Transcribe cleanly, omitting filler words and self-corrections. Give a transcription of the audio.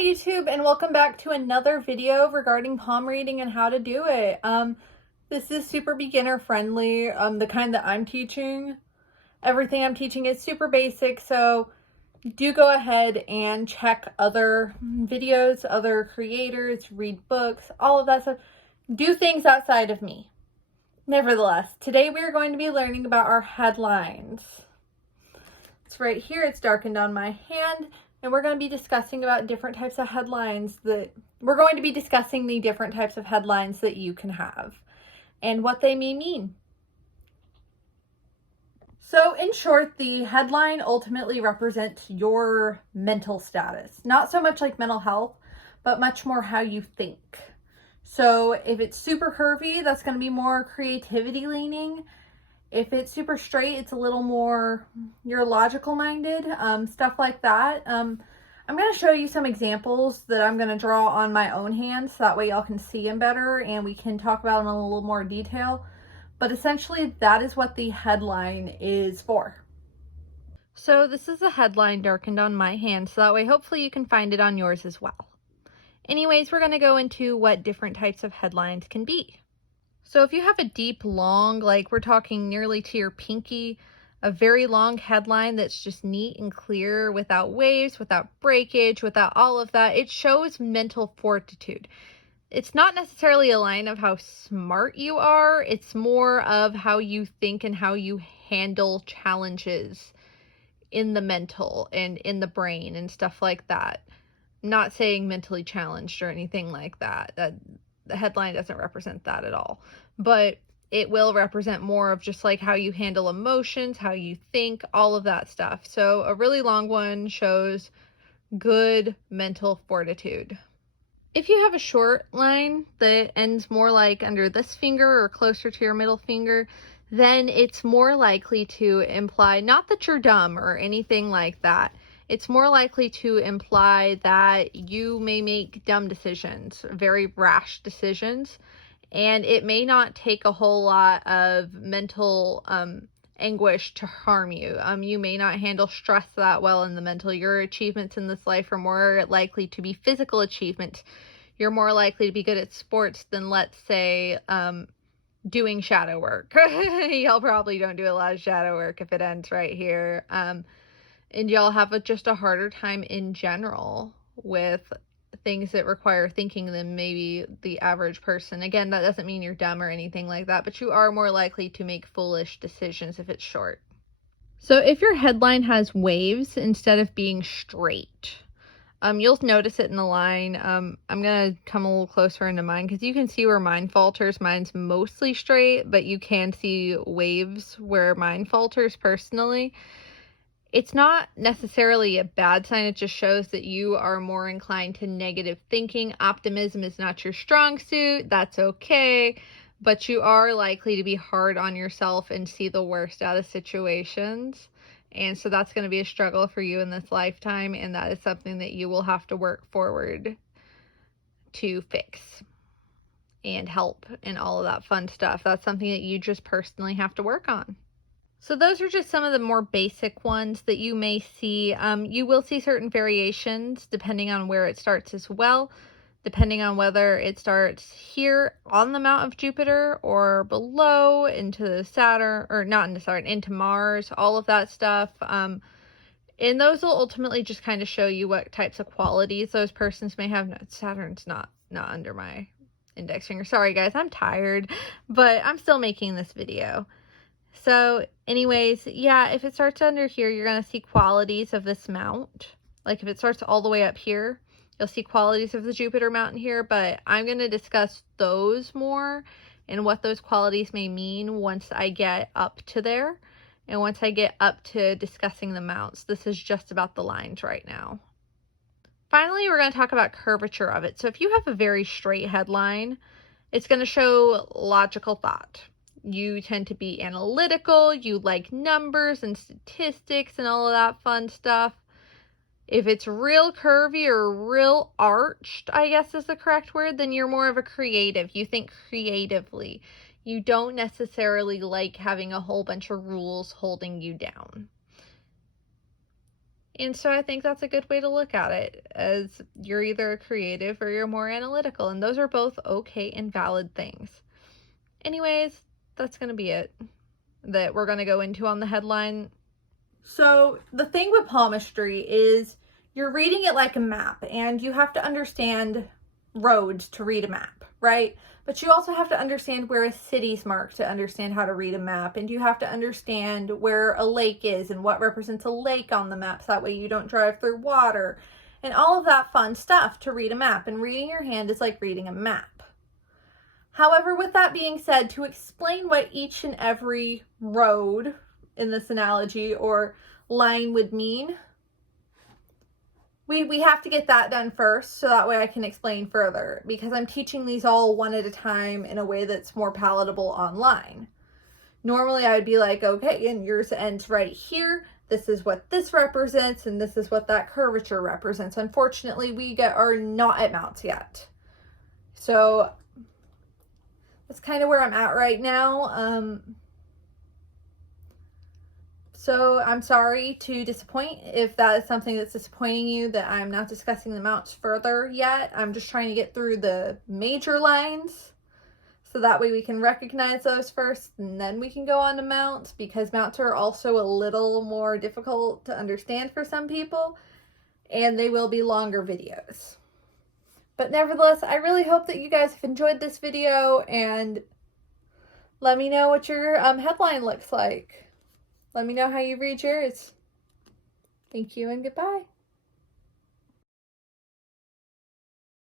Hi YouTube, and welcome back to another video regarding palm reading and how to do it. This is super beginner friendly, the kind that I'm teaching. Everything I'm teaching is super basic, so do go ahead and check other videos, other creators, read books, all of that stuff. Do things outside of me. Nevertheless, today we are going to be learning about our headlines. It's right here, it's darkened on my hand. And we're going to be discussing about different types of headlines that the different types of headlines that you can have and what they may mean. So in short, the headline ultimately represents your mental status. Not so much like mental health, but much more how you think. So if it's super curvy, that's going to be more creativity leaning. If it's super straight, it's a little more, you're logical minded, stuff like that. I'm going to show you some examples that I'm going to draw on my own hand, so that way y'all can see them better and we can talk about them in a little more detail. But essentially, that is what the headline is for. So this is a headline darkened on my hand, so that way hopefully you can find it on yours as well. Anyways, we're going to go into what different types of headlines can be. So if you have a deep, long, like we're talking nearly to your pinky, a very long headline that's just neat and clear without waves, without breakage, without all of that, it shows mental fortitude. It's not necessarily a line of how smart you are. It's more of how you think and how you handle challenges in the mental and in the brain and stuff like that. I'm not saying mentally challenged or anything like that. The headline doesn't represent that at all, but it will represent more of just like how you handle emotions, how you think, all of that stuff. So a really long one shows good mental fortitude. If you have a short line that ends more like under this finger or closer to your middle finger, then it's more likely to imply not that you're dumb or anything like that. It's more likely to imply that you may make dumb decisions, very rash decisions, and it may not take a whole lot of mental anguish to harm you. You may not handle stress that well in the mental. Your achievements in this life are more likely to be physical achievements. You're more likely to be good at sports than, let's say, doing shadow work. Y'all probably don't do a lot of shadow work if it ends right here. And y'all have just a harder time in general with things that require thinking than maybe the average person. Again, that doesn't mean you're dumb or anything like that, but you are more likely to make foolish decisions if it's short. So if your headline has waves instead of being straight, you'll notice it in the line. I'm going to come a little closer into mine because you can see where mine falters. Mine's mostly straight, but you can see waves where mine falters personally. It's not necessarily a bad sign. It just shows that you are more inclined to negative thinking. Optimism is not your strong suit. That's okay. But you are likely to be hard on yourself and see the worst out of situations. And so that's going to be a struggle for you in this lifetime. And that is something that you will have to work forward to fix and help and all of that fun stuff. That's something that you just personally have to work on. So those are just some of the more basic ones that you may see. You will see certain variations depending on where it starts as well, depending on whether it starts here on the Mount of Jupiter or below into Saturn, or not into Saturn, into Mars, all of that stuff. And those will ultimately just kind of show you what types of qualities those persons may have. No, Saturn's not under my index finger. Sorry guys, I'm tired, but I'm still making this video. So anyways, yeah, if it starts under here, you're going to see qualities of this mount. Like if it starts all the way up here, you'll see qualities of the Jupiter mountain here, but I'm going to discuss those more and what those qualities may mean once I get up to there and once I get up to discussing the mounts. This is just about the lines right now. Finally, we're going to talk about curvature of it. So if you have a very straight headline, it's going to show logical thought. You tend to be analytical, you like numbers and statistics and all of that fun stuff. If it's real curvy or real arched, I guess is the correct word, then you're more of a creative. You think creatively. You don't necessarily like having a whole bunch of rules holding you down. And so I think that's a good way to look at it, as you're either creative or you're more analytical, and those are both okay and valid things. Anyways, that's going to be it that we're going to go into on the headline. So the thing with palmistry is you're reading it like a map, and you have to understand roads to read a map, right? But you also have to understand where a city's marked to understand how to read a map, and you have to understand where a lake is and what represents a lake on the map, so that way you don't drive through water, and all of that fun stuff to read a map. And reading your hand is like reading a map. However, with that being said, to explain what each and every road in this analogy or line would mean, we have to get that done first, so that way I can explain further, because I'm teaching these all one at a time in a way that's more palatable online. Normally I would be like, okay, and yours ends right here. This is what this represents, and this is what that curvature represents. Unfortunately, we are not at mounts yet. So that's kind of where I'm at right now. So I'm sorry to disappoint if that is something that's disappointing you, that I'm not discussing the mounts further yet. I'm just trying to get through the major lines, so that way we can recognize those first, and then we can go on to mounts, because mounts are also a little more difficult to understand for some people, and they will be longer videos. But nevertheless, I really hope that you guys have enjoyed this video, and let me know what your headline looks like. Let me know how you read yours. Thank you and goodbye.